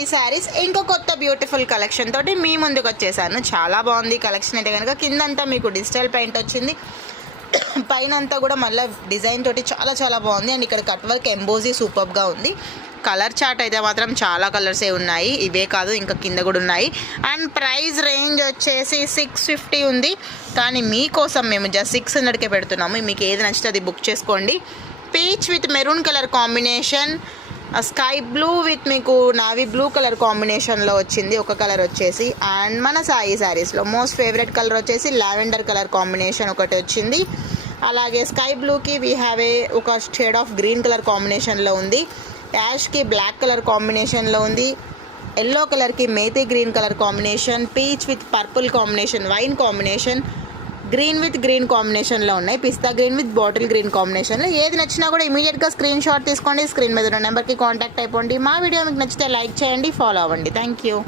ఈ శారీస్ ఇంకో కొత్త బ్యూటిఫుల్ కలెక్షన్ తోటి మీ ముందుకు వచ్చేసాను. చాలా బాగుంది కలెక్షన్ అయితే కనుక. కిందంతా మీకు డిజిటల్ పెయింట్ వచ్చింది, పైన అంతా కూడా మళ్ళీ డిజైన్ తోటి చాలా చాలా బాగుంది. అండ్ ఇక్కడ కట్ వర్క్ ఎంబోజీ సూపర్గా ఉంది. కలర్ చార్ట్ అయితే మాత్రం చాలా కలర్సే ఉన్నాయి, ఇవే కాదు ఇంకా కింద కూడా ఉన్నాయి. అండ్ ప్రైస్ రేంజ్ వచ్చేసి 650 ఉంది, కానీ మీకోసం మేము జస్ట్ 600కే పెడుతున్నాము. మీకు ఏది నచ్చితే అది బుక్ చేసుకోండి. Peach with maroon colour combination, sky blue with మీకు నావీ బ్లూ కలర్ కాంబినేషన్లో వచ్చింది ఒక కలర్ వచ్చేసి. అండ్ మన సాయి శారీస్లో మోస్ట్ ఫేవరెట్ కలర్ వచ్చేసి లావెండర్ కలర్ కాంబినేషన్ ఒకటి వచ్చింది. అలాగే స్కై బ్లూకి వీ హ్యావ్ ఒక షేడ్ ఆఫ్ గ్రీన్ కలర్ కాంబినేషన్లో ఉంది. యాష్కి బ్లాక్ కలర్ కాంబినేషన్లో ఉంది. ఎల్లో కలర్కి methi green colour combination, peach with purple combination, wine combination, green with green కాంబినేషన్లో ఉన్నాయి. పిస్తా గ్రీన్ విత్ బాటిల్ గ్రీన్ కాంబినేషన్లో. ఏది నచ్చినా కూడా ఇమీడియట్గా స్క్రీన్ షాట్ తీసుకోండి. స్క్రీన్ మీద ఉన్న నెంబర్కి కాంటాక్ట్ అయిపోండి. మా వీడియో మీకు నచ్చితే లైక్ చేయండి, ఫాలో అవ్వండి. Thank you.